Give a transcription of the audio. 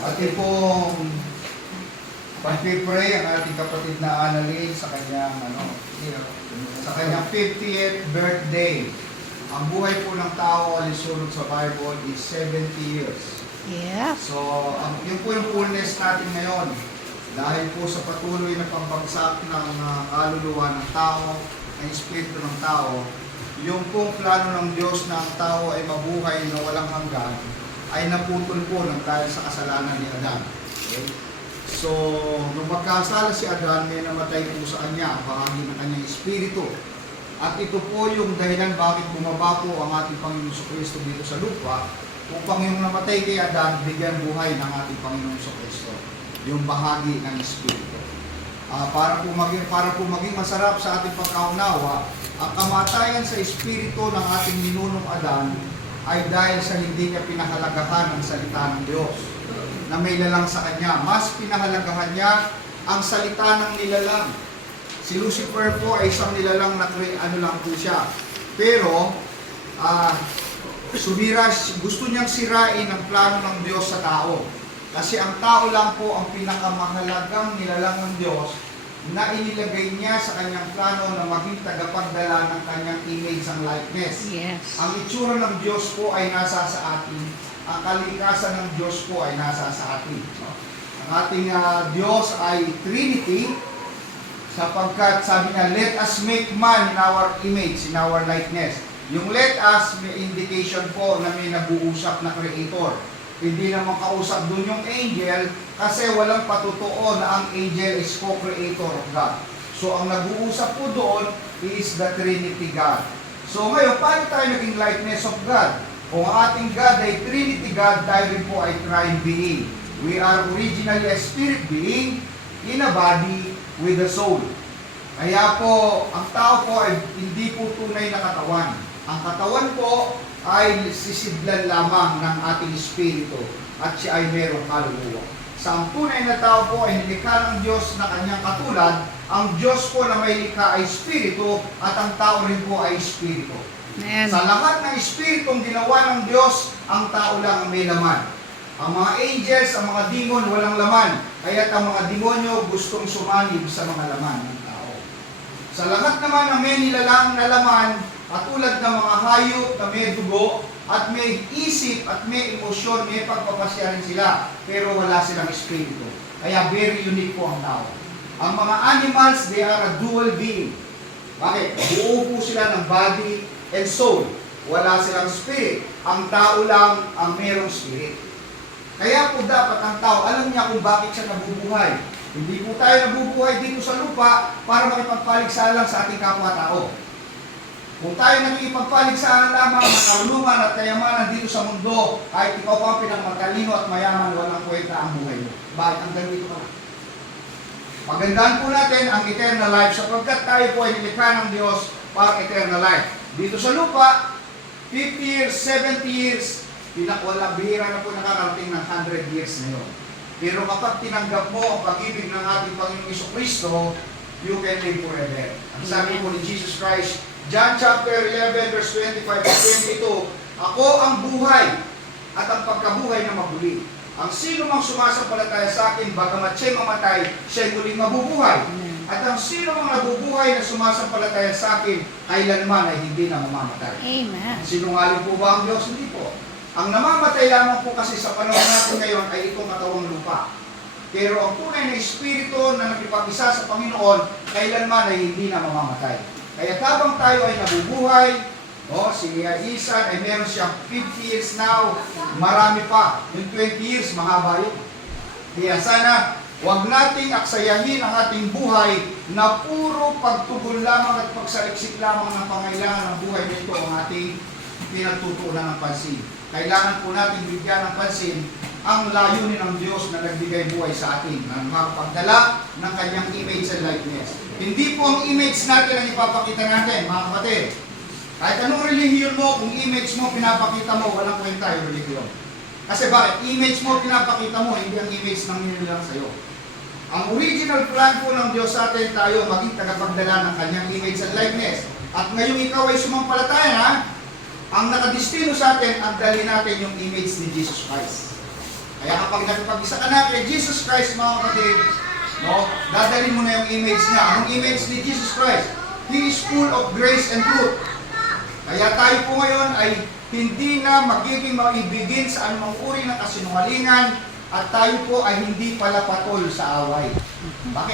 Ating pong pag-pray ang ating kapatid na Annalyn sa kanyang sa kanyang 50th birthday. Ang buhay po ng tao alinsunod sa Bible is 70 years. Yeah. So, yun po yung fullness natin ngayon. Dahil po sa patuloy na pagbagsak ng kaluluwa ng tao, ng espiritu ng tao, yung pong plano ng Diyos na ang tao ay mabuhay na walang hanggan, ay naputol po ng dahil sa kasalanan ni Adan. Okay? So, nung magkasala si Adan, may namatay po sa kanya, bahagi ng kanyang espiritu. At ito po yung dahilan bakit bumaba po ang ating Panginoon Kristo dito sa lupa, upang yung namatay kay Adan, bigyan buhay ng ating Panginoon Kristo, yung bahagi ng espiritu. Para po maging masarap sa ating pagkaunawa, ang kamatayan sa espiritu ng ating ninunong Adan ay dahil sa hindi niya pinahalagahan ang salita ng Diyos na may lalang sa kanya. Mas pinahalagahan niya ang salita ng nilalang. Si Lucifer po ay isang nilalang na lang po siya. Pero, gusto niyang sirain ang plano ng Diyos sa tao. Kasi ang tao lang po ang pinakamahalagang nilalang ng Diyos na inilagay niya sa kanyang plano na maging tagapagdala ng kanyang image and likeness. Yes. Ang itsura ng Diyos po ay nasa sa atin. Ang kalikasan ng Diyos po ay nasa sa atin. Ang ating Diyos ay Trinity, sapagkat sabi niya, let us make man in our image, in our likeness. Yung let us, may indication po na may nag-uusap na creator. Hindi naman kausap doon yung angel kasi walang patutuo na ang angel is co-creator of God. So, ang nag-uusap po doon is the Trinity God. So, ngayon, paano tayo naging likeness of God? Kung ang ating God ay Trinity God, tayo rin po ay Trine being. We are originally a spirit being in a body with a soul. Kaya po, ang tao po ay hindi po tunay na katawan. Ang katawan po ay sisidlan lamang ng ating espiritu at siya ay merong kaluluwa. Sa ang tunay na tao po ay nilikha ng Diyos na kanyang katulad, ang Diyos po na may likha ay espiritu at ang tao rin po ay espiritu. Amen. Sa lahat ng espiritong ginawa ng Diyos, ang tao lang ang may laman. Ang mga angels, ang mga demon, walang laman. Kaya't ang mga demonyo gustong sumanib sa mga laman ng tao. Sa lahat naman ng may nilalang na laman, katulad ng mga hayop na may dugo at may isip at may emosyon, may pagpapasya rin sila, pero wala silang espiritu. Kaya very unique po ang tao. Ang mga animals, they are a dual being. Bakit? Buo po sila ng body and soul. Wala silang spirit. Ang tao lang ang merong spirit. Kaya po dapat ang tao, alam niya kung bakit siya nabubuhay. Hindi po tayo nabubuhay dito sa lupa para makipagpaligsahan lang sa ating kapwa-tao. Kung tayo nakikipagpaligsahan lamang ng karunungan at kayamanan dito sa mundo, kahit ikaw pa ang pinakmatalino at mayaman, walang kwenta ang buhay mo. Bakit? Ang ganito ka lang. Pagandaan po natin ang eternal life sapagkat tayo po ay nilikha ng Diyos para eternal life. Dito sa lupa, 50 years, 70 years, wala, bihira na po nakakarating ng 100 years na yun. Pero kapag tinanggap mo ang pag-ibig ng ating Panginoong Jesucristo, you can live forever. Ang sabi po ni Jesus Christ, John chapter 11 verse 25 to 22, ako ang buhay at ang pagkabuhay na mabuli. Ang sino mang sumasampalataya sa akin, bagamat siya'y mamatay, siya'y muling mabubuhay. At ang sino mang nabubuhay na sumasampalataya sa akin, kailanman ay hindi na mamamatay. Amen. Sinungaling po ba ang Diyos? Hindi po. Ang namamatay lamang po kasi sa panahon natin ngayon ay itong katawang lupa. Pero ang tunay na espiritu na nakipag-isa sa Panginoon, kailanman ay hindi na mamamatay. Kaya habang tayo ay nabubuhay, si Isan ay meron siyang 50 years now, marami pa. Yung 20 years, mahaba yun. Kaya sana, huwag nating aksayahin ang ating buhay na puro pagtugon lamang at pagsaliksik lamang ng pangailangan ng buhay nito ang ating pinagtutuunan ng pansin. Kailangan po natin bigyan ng pansin ang layunin ng Diyos na nagbigay buhay sa atin, na makapagdala ng kanyang image and likeness. Hindi po ang image natin ang ipapakita natin, mga kapatid. Kahit anong relihiyon mo, kung image mo, pinapakita mo, walang kwenta yung relihiyon. Kasi bakit? Image mo, pinapakita mo, hindi ang image ng nilang sa'yo. Ang original plan po ng Diyos sa atin, tayo maging tagapagdala ng kanyang image and likeness. At ngayong ikaw ay sumampalataya na, ang nakadistino sa atin, ang dali natin yung image ni Jesus Christ. Kaya kapag nakipag-isa ka na kay Jesus Christ, mga kapatid, no, dadalhin mo na yung image niya. Anong image ni Jesus Christ? He is full of grace and truth. Kaya tayo po ngayon ay hindi na magiging maibigin sa anumang uri ng kasinungalingan at tayo po ay hindi pala patol sa away. Bakit?